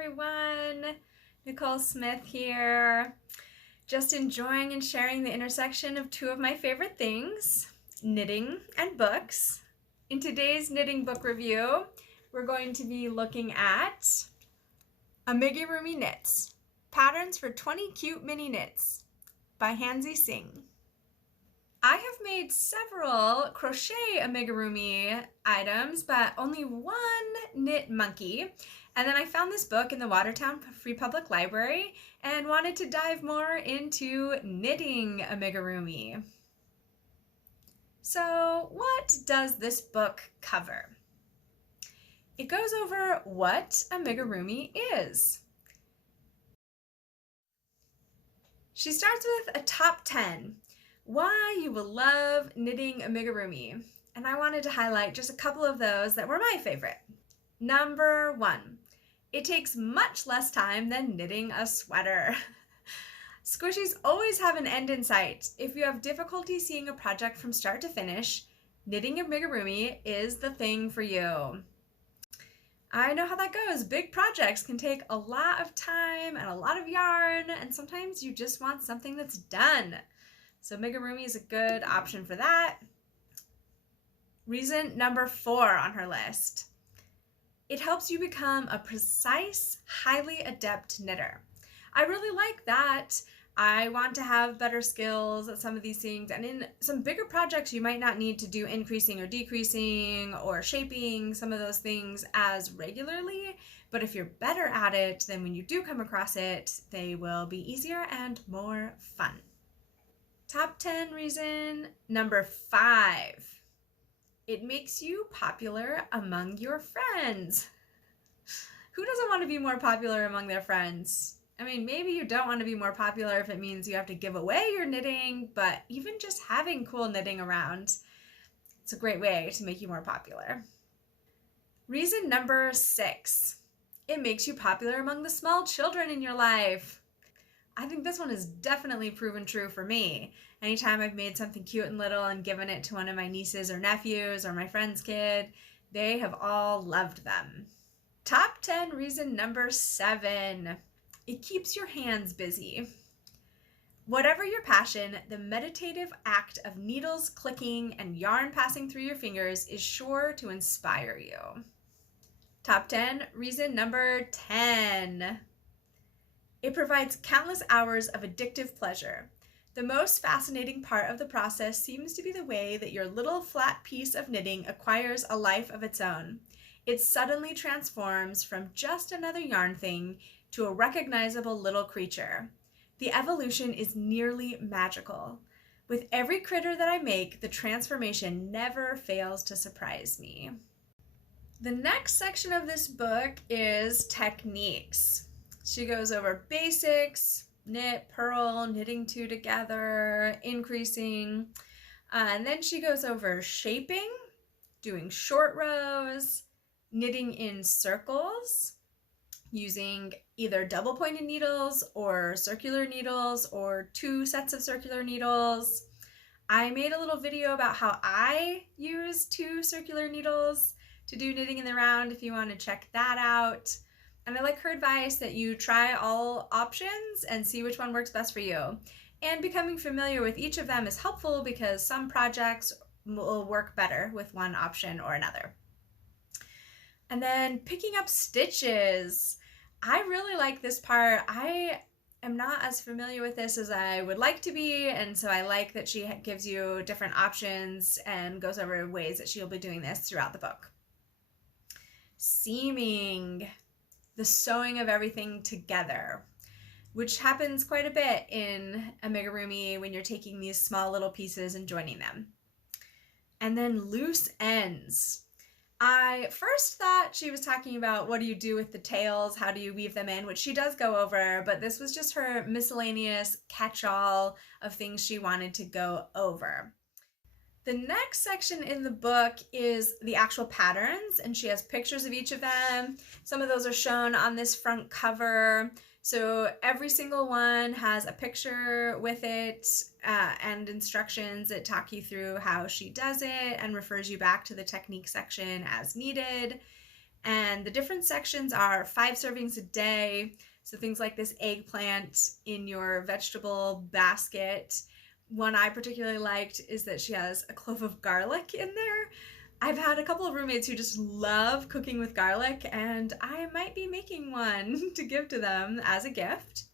everyone. Nicole Smith here. Just enjoying and sharing the intersection of two of my favorite things, knitting and books. In today's knitting book review, we're going to be looking at Amigurumi Knits, Patterns for 20 Cute Mini Knits by Hansi Singh. I have made several crochet amigurumi items, but only one knit monkey. And then I found this book in the Watertown Free Public Library and wanted to dive more into knitting amigurumi. So what does this book cover? It goes over what amigurumi is. She starts with a top 10. Why you will love knitting amigurumi. And I wanted to highlight just a couple of those that were my favorite. Number 1, it takes much less time than knitting a sweater. Squishies always have an end in sight. If you have difficulty seeing a project from start to finish, knitting amigurumi is the thing for you. I know how that goes. Big projects can take a lot of time and a lot of yarn, and sometimes you just want something that's done. So amigurumi is a good option for that. Reason number 4 on her list. It helps you become a precise, highly adept knitter. I really like that. I want to have better skills at some of these things, and in some bigger projects you might not need to do increasing or decreasing or shaping some of those things as regularly, but if you're better at it, then when you do come across it, they will be easier and more fun. Top 10 reason number 5. It makes you popular among your friends. Who doesn't want to be more popular among their friends? I mean, maybe you don't want to be more popular if it means you have to give away your knitting, but even just having cool knitting around, it's a great way to make you more popular. Reason number 6. It makes you popular among the small children in your life. I think this one is definitely proven true for me. Anytime I've made something cute and little and given it to one of my nieces or nephews or my friend's kid, they have all loved them. Top 10 reason number 7. It keeps your hands busy. Whatever your passion, the meditative act of needles clicking and yarn passing through your fingers is sure to inspire you. Top 10 reason number 10. It provides countless hours of addictive pleasure. The most fascinating part of the process seems to be the way that your little flat piece of knitting acquires a life of its own. It suddenly transforms from just another yarn thing to a recognizable little creature. The evolution is nearly magical. With every critter that I make, the transformation never fails to surprise me. The next section of this book is techniques. She goes over basics, knit, purl, knitting two together, increasing, and then she goes over shaping, doing short rows, knitting in circles, using either double pointed needles or circular needles or 2 sets of circular needles. I made a little video about how I use 2 circular needles to do knitting in the round if you want to check that out. And I like her advice that you try all options and see which one works best for you. And becoming familiar with each of them is helpful because some projects will work better with one option or another. And then picking up stitches. I really like this part. I am not as familiar with this as I would like to be, and so I like that she gives you different options and goes over ways that she'll be doing this throughout the book. Seaming. The sewing of everything together, which happens quite a bit in amigurumi when you're taking these small little pieces and joining them. And then loose ends. I first thought she was talking about what do you do with the tails, how do you weave them in, which she does go over, but this was just her miscellaneous catch-all of things she wanted to go over. The next section in the book is the actual patterns, and she has pictures of each of them. Some of those are shown on this front cover. So every single one has a picture with it and instructions that talk you through how she does it and refers you back to the technique section as needed. And the different sections are 5 servings a day. So things like this eggplant in your vegetable basket. One I particularly liked is that she has a clove of garlic in there. I've had a couple of roommates who just love cooking with garlic, and I might be making one to give to them as a gift.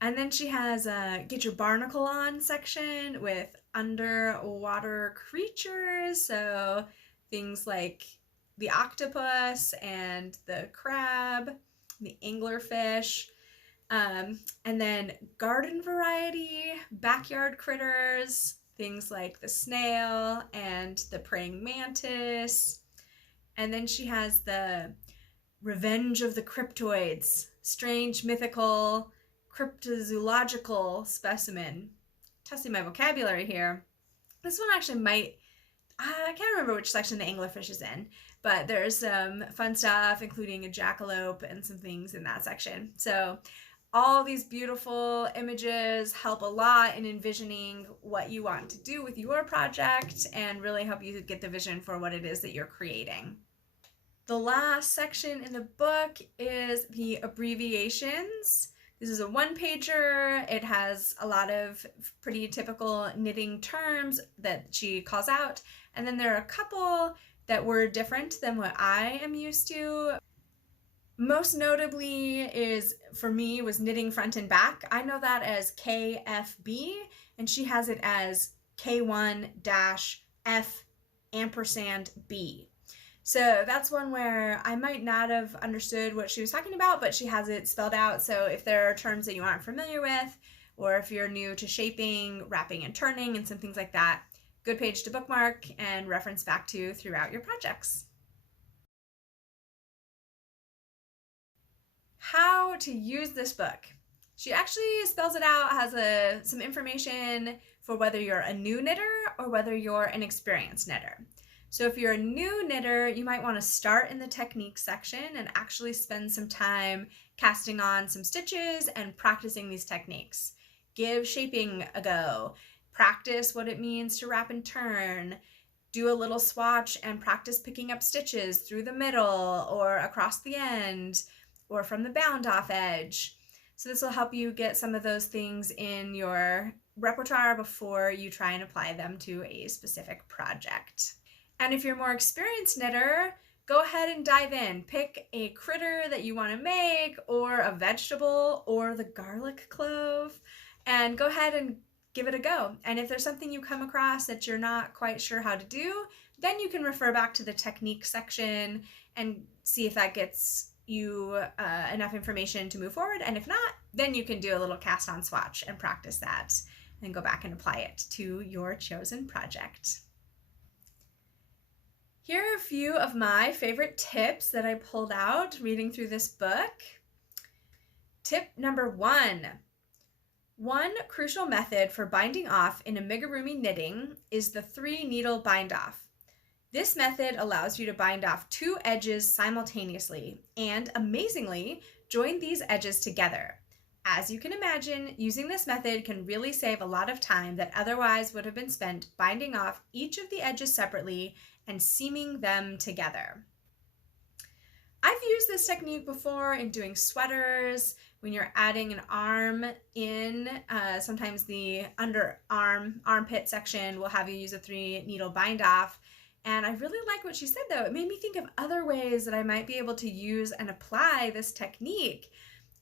And then she has a Get Your Barnacle On section with underwater creatures. So things like the octopus and the crab, the anglerfish. And then garden variety, backyard critters, things like the snail and the praying mantis. And then she has the Revenge of the Cryptoids, strange mythical cryptozoological specimen. Testing my vocabulary here. This one actually I can't remember which section the anglerfish is in, but there's some fun stuff, including a jackalope and some things in that section. So all these beautiful images help a lot in envisioning what you want to do with your project and really help you get the vision for what it is that you're creating. The last section in the book is the abbreviations. This is a one-pager. It has a lot of pretty typical knitting terms that she calls out. And then there are a couple that were different than what I am used to. Most notably for me, was knitting front and back. I know that as KFB, and she has it as K1-F&B. So that's one where I might not have understood what she was talking about, but she has it spelled out. So if there are terms that you aren't familiar with, or if you're new to shaping, wrapping and turning, and some things like that, good page to bookmark and reference back to throughout your projects. How to use this book. She actually spells it out, has some information for whether you're a new knitter or whether you're an experienced knitter. So if you're a new knitter, you might want to start in the technique section and actually spend some time casting on some stitches and practicing these techniques. Give shaping a go. Practice what it means to wrap and turn. Do a little swatch and practice picking up stitches through the middle or across the end or from the bound off edge. So this will help you get some of those things in your repertoire before you try and apply them to a specific project. And if you're a more experienced knitter, go ahead and dive in. Pick a critter that you want to make, or a vegetable, or the garlic clove, and go ahead and give it a go. And if there's something you come across that you're not quite sure how to do, then you can refer back to the technique section and see if that gets you enough information to move forward. And if not, then you can do a little cast on swatch and practice that and go back and apply it to your chosen project. Here are a few of my favorite tips that I pulled out reading through this book. Tip number 1. One crucial method for binding off in amigurumi knitting is the 3-needle bind off. This method allows you to bind off 2 edges simultaneously and, amazingly, join these edges together. As you can imagine, using this method can really save a lot of time that otherwise would have been spent binding off each of the edges separately and seaming them together. I've used this technique before in doing sweaters, when you're adding an arm in, sometimes the armpit section will have you use a 3-needle bind off. And I really like what she said though. It made me think of other ways that I might be able to use and apply this technique.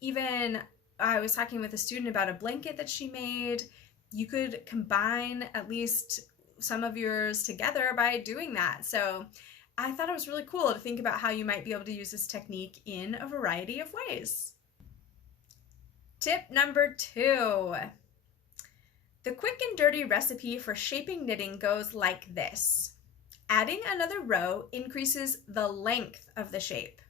Even I was talking with a student about a blanket that she made. You could combine at least some of yours together by doing that. So I thought it was really cool to think about how you might be able to use this technique in a variety of ways. Tip number 2. The quick and dirty recipe for shaping knitting goes like this. Adding another row increases the length of the shape.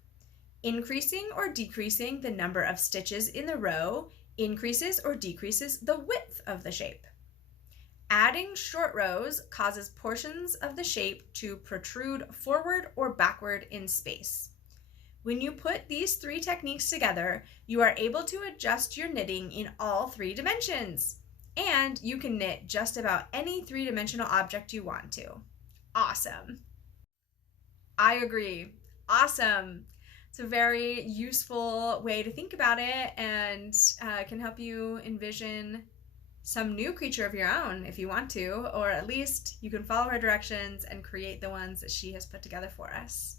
Increasing or decreasing the number of stitches in the row increases or decreases the width of the shape. Adding short rows causes portions of the shape to protrude forward or backward in space. When you put these 3 techniques together, you are able to adjust your knitting in all 3 dimensions. And you can knit just about any 3-dimensional object you want to. Awesome. I agree. Awesome. It's a very useful way to think about it, and can help you envision some new creature of your own if you want to, or at least you can follow her directions and create the ones that she has put together for us.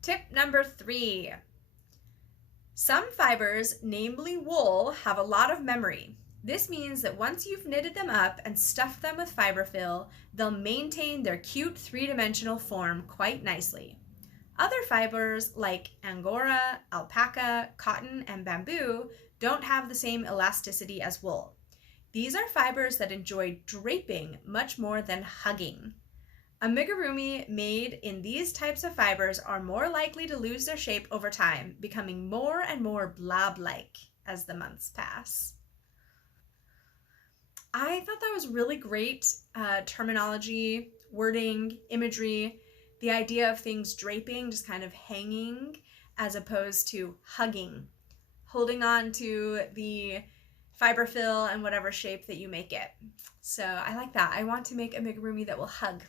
Tip number 3. Some fibers, namely wool, have a lot of memory. This means that once you've knitted them up and stuffed them with fiber fill, they'll maintain their cute three-dimensional form quite nicely. Other fibers like Angora, alpaca, cotton, and bamboo don't have the same elasticity as wool. These are fibers that enjoy draping much more than hugging. Amigurumi made in these types of fibers are more likely to lose their shape over time, becoming more and more blob-like as the months pass. I thought that was really great terminology, wording, imagery, the idea of things draping, just kind of hanging, as opposed to hugging, holding on to the fiber fill and whatever shape that you make it. So I like that. I want to make amigurumi that will hug.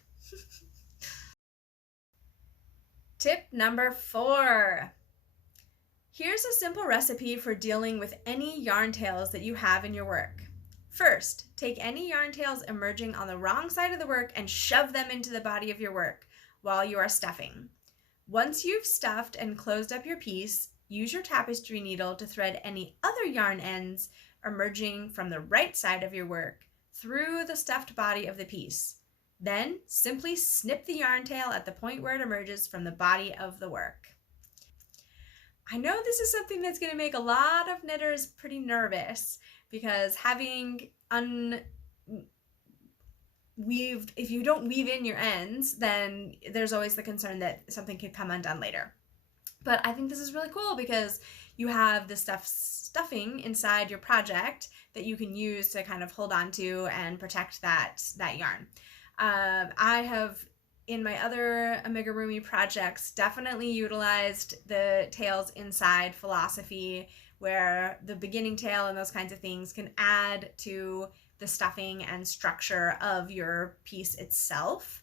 Tip number 4. Here's a simple recipe for dealing with any yarn tails that you have in your work. First, take any yarn tails emerging on the wrong side of the work and shove them into the body of your work while you are stuffing. Once you've stuffed and closed up your piece, use your tapestry needle to thread any other yarn ends emerging from the right side of your work through the stuffed body of the piece. Then simply snip the yarn tail at the point where it emerges from the body of the work. I know this is something that's going to make a lot of knitters pretty nervous, because having weaved, if you don't weave in your ends, then there's always the concern that something could come undone later. But I think this is really cool because you have the stuffing inside your project that you can use to kind of hold on to and protect that yarn. I have, in my other amigurumi projects, definitely utilized the tails inside philosophy, where the beginning tail and those kinds of things can add to the stuffing and structure of your piece itself.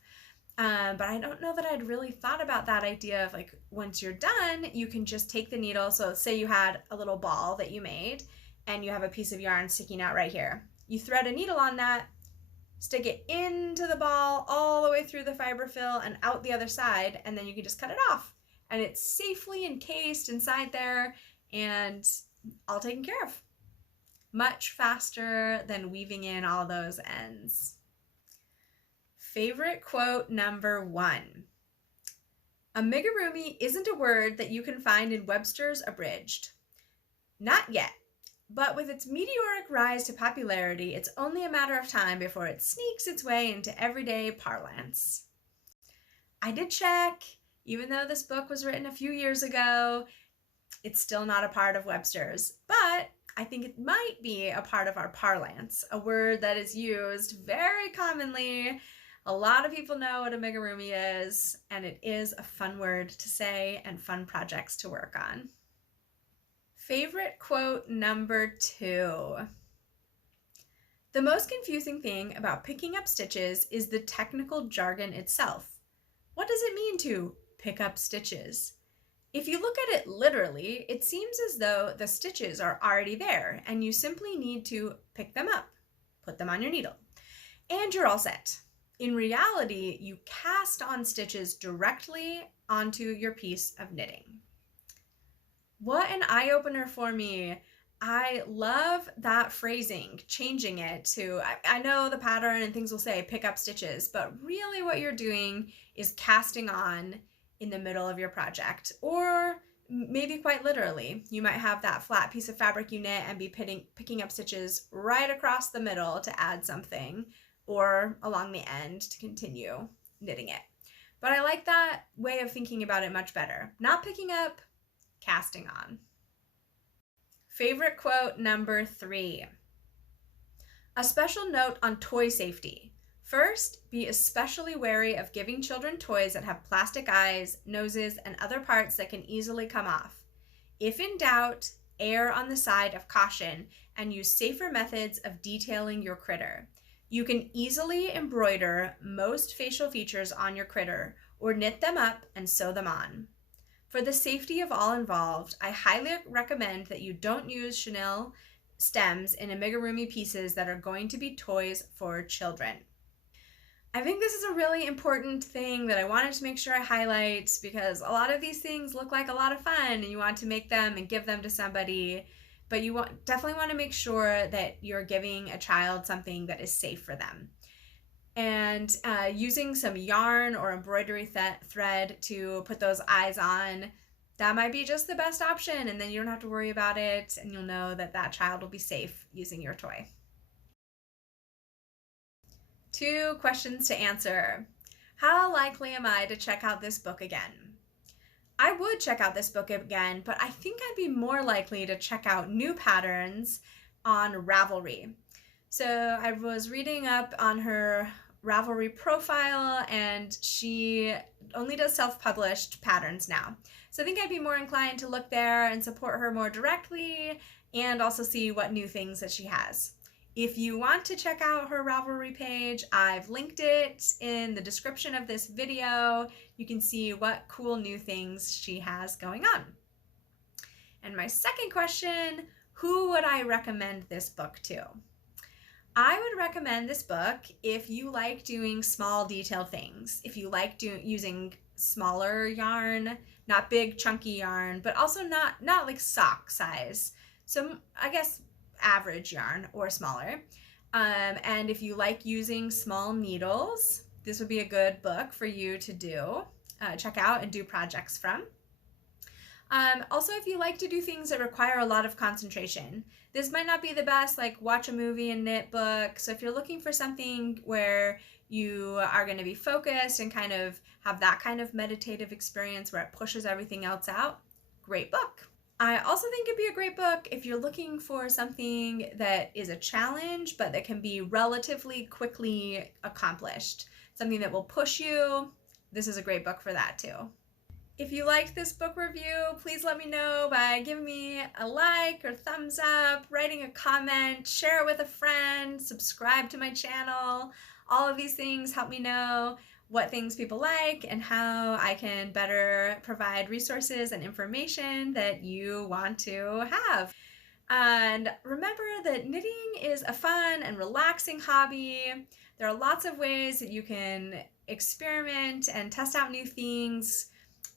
But I don't know that I'd really thought about that idea of, like, once you're done, you can just take the needle. So say you had a little ball that you made and you have a piece of yarn sticking out right here. You thread a needle on that, stick it into the ball all the way through the fiber fill and out the other side, and then you can just cut it off. And it's safely encased inside there and all taken care of. Much faster than weaving in all those ends. Favorite quote number 1. Amigurumi isn't a word that you can find in Webster's Abridged. Not yet. But with its meteoric rise to popularity, it's only a matter of time before it sneaks its way into everyday parlance. I did check. Even though this book was written a few years ago, it's still not a part of Webster's. But I think it might be a part of our parlance, a word that is used very commonly. A lot of people know what amigurumi is, and it is a fun word to say and fun projects to work on. Favorite quote number 2. The most confusing thing about picking up stitches is the technical jargon itself. What does it mean to pick up stitches? If you look at it literally, it seems as though the stitches are already there and you simply need to pick them up, put them on your needle, and you're all set. In reality, you cast on stitches directly onto your piece of knitting. What an eye-opener for me. I love that phrasing, changing it to, I know the pattern and things will say pick up stitches, but really what you're doing is casting on in the middle of your project, or maybe quite literally. You might have that flat piece of fabric you knit and be picking up stitches right across the middle to add something, or along the end to continue knitting it. But I like that way of thinking about it much better. Not picking up, casting on. Favorite quote number 3. A special note on toy safety. First, be especially wary of giving children toys that have plastic eyes, noses, and other parts that can easily come off. If in doubt, err on the side of caution and use safer methods of detailing your critter. You can easily embroider most facial features on your critter, or knit them up and sew them on. For the safety of all involved, I highly recommend that you don't use chenille stems in amigurumi pieces that are going to be toys for children. I think this is a really important thing that I wanted to make sure I highlight because a lot of these things look like a lot of fun and you want to make them and give them to somebody, but you definitely want to make sure that you're giving a child something that is safe for them. And using some yarn or embroidery thread to put those eyes on, that might be just the best option, and then you don't have to worry about it and you'll know that that child will be safe using your toy. 2 questions to answer. How likely am I to check out this book again? I would check out this book again, but I think I'd be more likely to check out new patterns on Ravelry. So I was reading up on her Ravelry profile and she only does self-published patterns now. So I think I'd be more inclined to look there and support her more directly and also see what new things that she has. If you want to check out her Ravelry page, I've linked it in the description of this video. You can see what cool new things she has going on. And my second question, who would I recommend this book to? I would recommend this book if you like doing small detailed things, if you like using smaller yarn, not big chunky yarn, but also not like sock size. So I guess average yarn or smaller. And if you like using small needles, this would be a good book for you to check out and do projects from. Also, if you like to do things that require a lot of concentration, this might not be the best like watch a movie and knit book. So if you're looking for something where you are going to be focused and kind of have that kind of meditative experience where it pushes everything else out, great book. I also think it'd be a great book if you're looking for something that is a challenge, but that can be relatively quickly accomplished. Something that will push you. This is a great book for that too. If you liked this book review, please let me know by giving me a like or thumbs up, writing a comment, share it with a friend, subscribe to my channel. All of these things help me know what things people like and how I can better provide resources and information that you want to have. And remember that knitting is a fun and relaxing hobby. There are lots of ways that you can experiment and test out new things.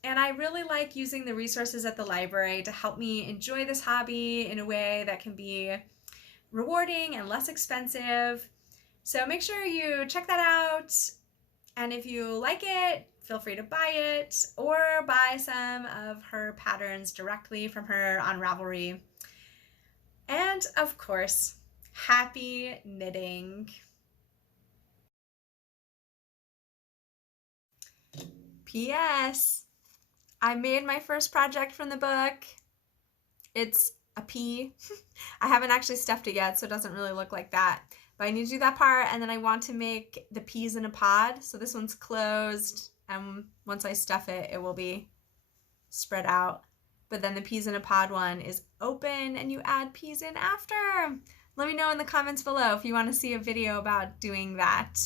And I really like using the resources at the library to help me enjoy this hobby in a way that can be rewarding and less expensive. So make sure you check that out. And if you like it, feel free to buy it or buy some of her patterns directly from her on Ravelry. And of course, happy knitting. P.S. I made my first project from the book. It's a pea. I haven't actually stuffed it yet, so it doesn't really look like that. But I need to do that part, and then I want to make the peas in a pod. So this one's closed, and once I stuff it, it will be spread out. But then the peas in a pod one is open, and you add peas in after. Let me know in the comments below if you want to see a video about doing that.